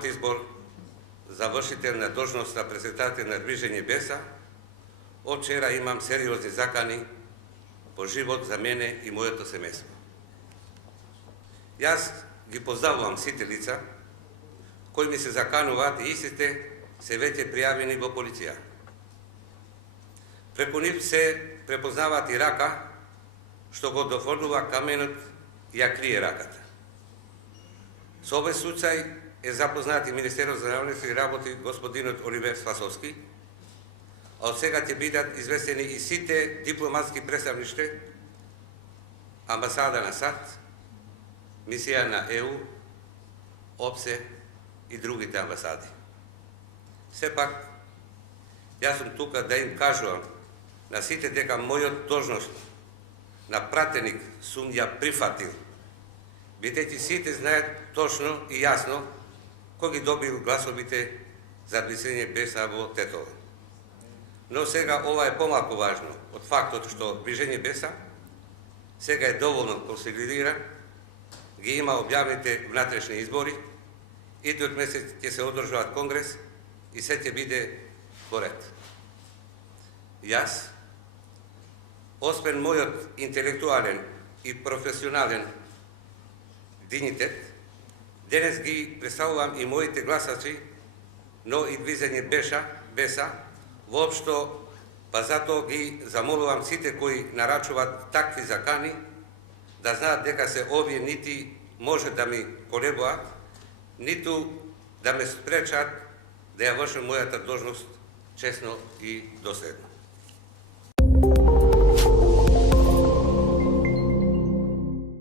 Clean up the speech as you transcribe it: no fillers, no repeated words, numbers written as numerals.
мојот избор за вршител на должност на председател на Движење Беса, од вчера имам сериозни закани по живот за мене и моето семејство. Јас ги поздравувам сите лица кои ми се закануваат и истите се веќе пријавени во полиција. Преку нив се препознаваат и рака што го дофрлува каменот и ја крие раката. Со овој случај е запознат и Министерот за внатрешни работи господинот Оливер Спасовски, а од сега ќе бидат известени и сите дипломатски представништва, амбасада на САД, мисија на ЕУ, ОПСЕ и другите амбасади. Сепак, јас сум тука да им кажувам на сите дека мојот должност на пратеник сум ја прифатил, бидејќи сите знаат точно и јасно кој ги добил гласовите за Движење Беса во Тетово. Но сега ова е помалку важно од фактот што Движење Беса сега е доволно консолидиран, ги има објавените внатрешни избори, идниот месец ќе се одржуваат конгрес и се ќе биде во ред. Јас, освен мојот интелектуален и професионален дигнитет, денес ги представувам и моите гласачи, но и Движење Беса, воопшто, па затоа ги замолувам сите кои нарачуваат такви закани, да знаат дека се овие нити може да ми колебуваат, ниту да ме спречат да ја вршам мојата должност честно и доследно.